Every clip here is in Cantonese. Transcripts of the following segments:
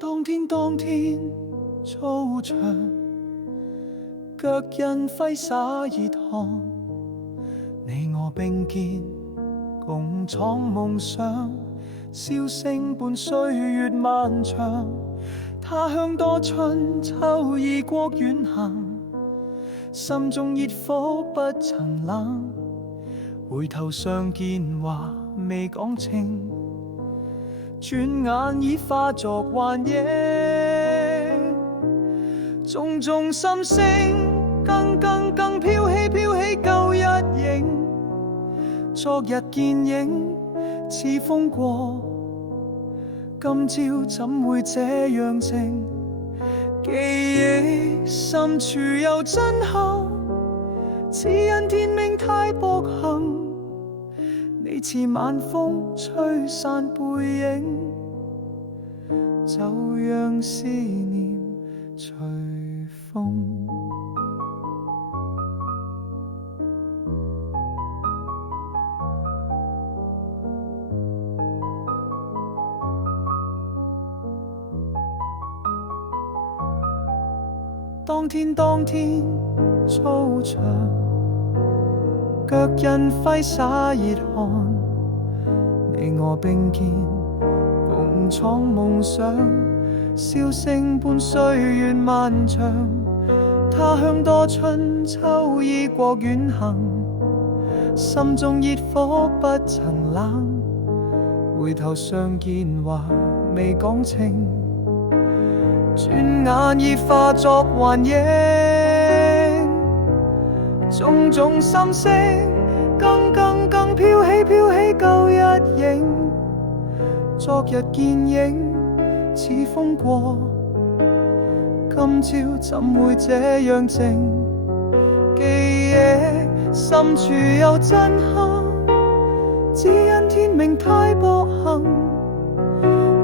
當天操場，腳印揮灑熱汗，你我並肩共創夢想，笑聲伴歲月漫長。他鄉多春秋異國遠行，心中熱火不曾冷。回頭相見話未講清，轉眼已化作幻影。種種心聲，更飄起舊日影。昨日見影似風過，今朝怎會這樣靜？記憶深處有震撼，只因天命太薄幸。你似晚風吹散背影，就讓思念隨風。當天操場，腳印揮灑熱汗，你我並肩共創夢想，笑聲伴歲月漫長。他鄉多春秋異國遠行，心中熱火不曾冷。回頭相見話未講清，轉眼已化作幻影。種種心聲，更飄起舊日影。昨日見影似風過，今朝怎會這樣靜？記憶深處有震撼，只因天命太薄幸。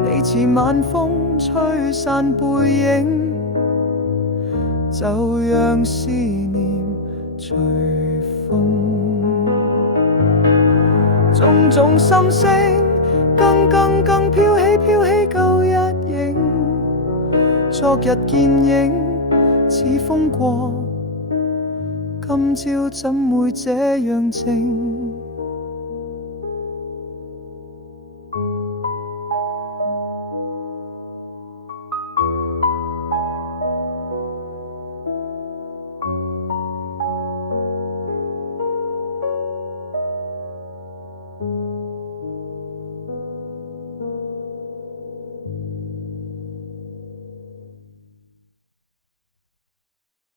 你似晚風吹散背影，就讓思念隨風。種種心聲，更飄起舊日影。昨日見影似風過，今朝怎會這樣靜？